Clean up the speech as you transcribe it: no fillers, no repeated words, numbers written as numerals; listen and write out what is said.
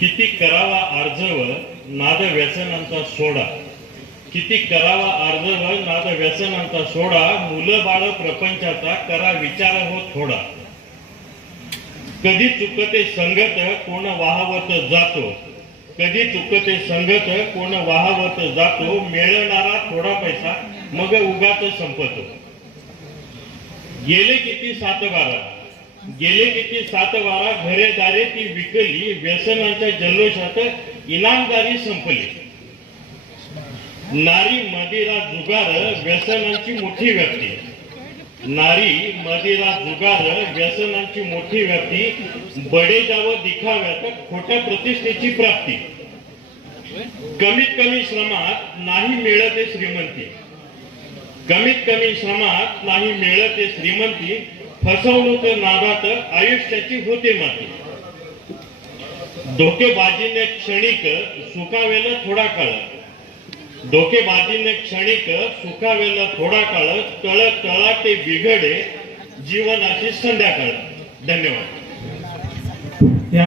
किती करावा आर्जव नाद व्यसनांचा सोडा, किती करावा आर्जव नाद व्यसनांचा सोडा, मुलं बाळ प्रपंचाचा करा विचार हो थोडा. कधी चुकते संगत कोण वाहवत जातो, कधी चुकते संगत कोण वाहवत जातो, मिळणारा थोडा पैसा मग उगाच संपतो. गेले किती 7-12, गेले किती 7-12 घरे दारे ती विकली, व्यसनांच्या जल्लोषात इनामदारी संपली. नारी मदिरा जुगार व्यसनांची मोठी व्याप्ती, नारी मदिरा जुगार व्यसनांची मोठी व्याप्ती, बडे जाव दिखाव्यात खोट्या प्रतिष्ठेची प्राप्ती. कमीत कमी श्रमात नाही मिळते श्रीमंती, कमीत कमी श्रमात नाही मिळते श्रीमंती, फसवणूक नादात आयुष्याची होते माती. धोकेबाजीने क्षणिक सुखावेल थोडा काळ, धोकेबाजीने क्षणिक सुखावेल थोडा काळ, तळ तळाटे बिघडे जीवनाची संध्याकाळ. धन्यवाद.